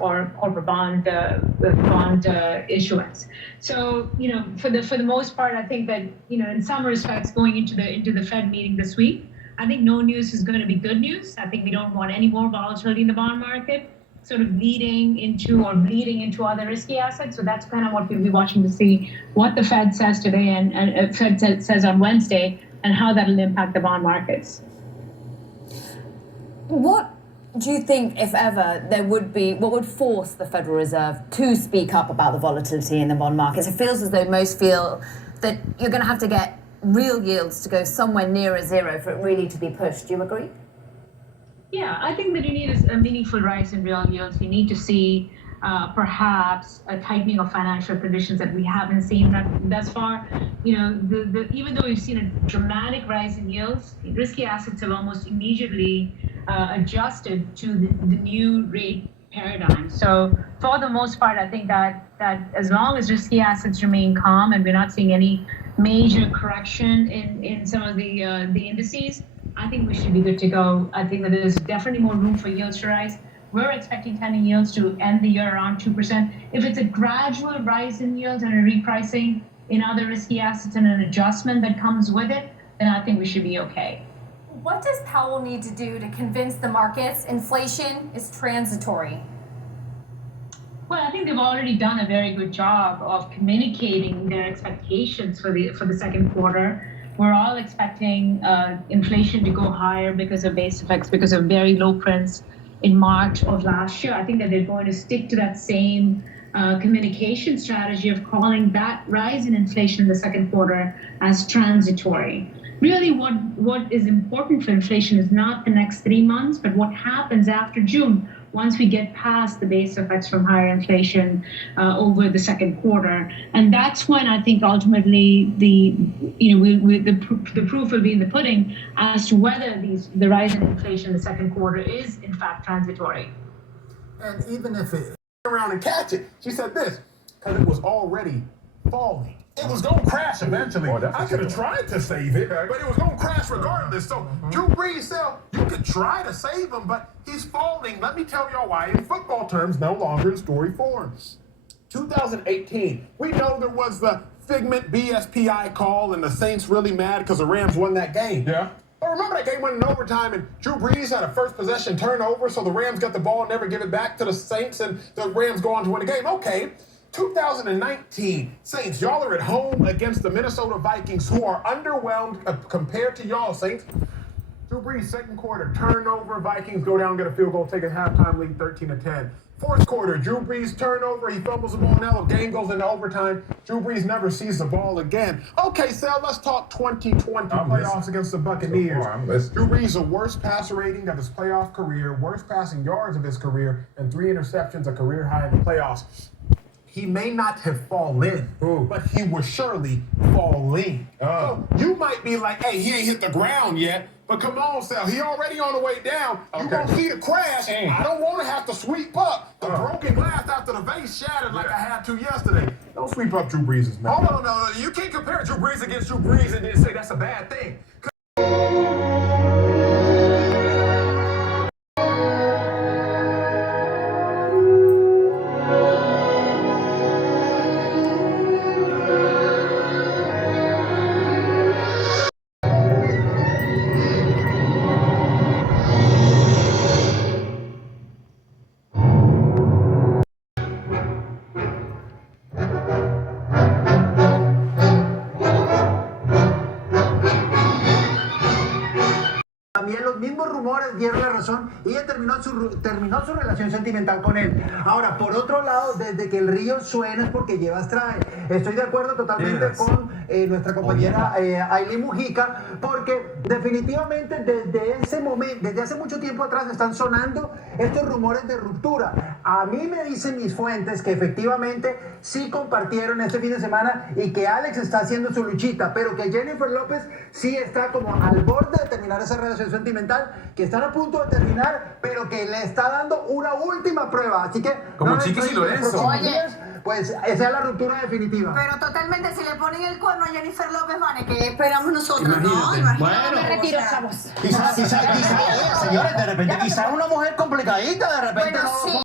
or corporate bond issuance. So for the most part, I think that in some respects, going into the Fed meeting this week, I think no news is going to be good news. I think we don't want any more volatility in the bond market, sort of leading into or bleeding into other risky assets. So that's kind of what we'll be watching to see what the Fed says today and Fed says on Wednesday, and how that'll impact the bond markets. What do you think, if ever, what would force the Federal Reserve to speak up about the volatility in the bond markets? It feels as though most feel that you're going to have to get real yields to go somewhere nearer zero for it really to be pushed. Do you agree? Yeah, I think that you need a meaningful rise in real yields. You need to see perhaps a tightening of financial conditions that we haven't seen thus far. Even though we've seen a dramatic rise in yields, risky assets have almost immediately adjusted to the new rate paradigm. So for the most part, I think that as long as risky assets remain calm and we're not seeing any major correction in some of the indices, I think we should be good to go. I think that there's definitely more room for yields to rise. We're expecting 10-year yields to end the year around 2%. If it's a gradual rise in yields and a repricing in other risky assets and an adjustment that comes with it, then I think we should be okay. What does Powell need to do to convince the markets inflation is transitory? Well, I think they've already done a very good job of communicating their expectations for the second quarter. We're all expecting inflation to go higher because of base effects, because of very low prints in March of last year. I think that they're going to stick to that same communication strategy of calling that rise in inflation in the second quarter as transitory. Really, what is important for inflation is not the next 3 months, but what happens after June, once we get past the base effects from higher inflation over the second quarter. And that's when I think ultimately the proof will be in the pudding as to whether the rise in inflation in the second quarter is in fact transitory. And even if it around and catch it, she said this, because it was already falling. It was going to crash eventually. I could have tried to save it, but it was going to crash regardless. So Drew Brees, you could try to save him, but he's falling. Let me tell y'all why. In football terms, no longer in story form. 2018, we know there was the Figment BSPI call and the Saints really mad because the Rams won that game. Yeah. But remember that game went in overtime and Drew Brees had a first possession turnover, so the Rams got the ball and never give it back to the Saints, and the Rams go on to win the game. Okay. 2019, Saints, y'all are at home against the Minnesota Vikings, who are underwhelmed compared to y'all, Saints. Drew Brees, second quarter, turnover, Vikings go down, get a field goal, take a halftime lead, 13-10. Fourth quarter, Drew Brees turnover, he fumbles the ball now, the game goes into overtime. Drew Brees never sees the ball again. Okay, Sal, let's talk 2020 playoffs against the Buccaneers. Drew Brees, the worst passer rating of his playoff career, worst passing yards of his career, and 3 interceptions, a career high in the playoffs. He may not have fallen, but he was surely falling. So you might be like, hey, he ain't hit the ground yet, but come on, Sal, he already on the way down. You're going to see the crash. I don't want to have to sweep up the broken glass after the vase shattered like I had to yesterday. Don't sweep up Drew Brees' man. Hold on, no, you can't compare Drew Brees against Drew Brees and then say that's a bad thing. También los mismos rumores dieron la razón y ella terminó su relación sentimental con él. Ahora, por otro lado, desde que el río suena es porque llevas trae. Estoy de acuerdo totalmente con nuestra compañera Aileen Mujica, porque definitivamente desde ese momento, desde hace mucho tiempo atrás están sonando estos rumores de ruptura. A mí me dicen mis fuentes que efectivamente sí compartieron este fin de semana y que Alex está haciendo su luchita, pero que Jennifer López sí está como al borde de terminar esa relación sentimental, que están a punto de terminar, pero que le está dando una última prueba. Así que como Chiquis y Lorenzo. Oye, pues esa es la ruptura definitiva. Pero totalmente, si le ponen el cuerno a Jennifer López, Vane, ¿qué esperamos nosotros? Imagínate. No, Bueno, me retiro, chavos. Quizás, señores, de repente quizás una mujer complicadita, de repente Bueno, no. sí.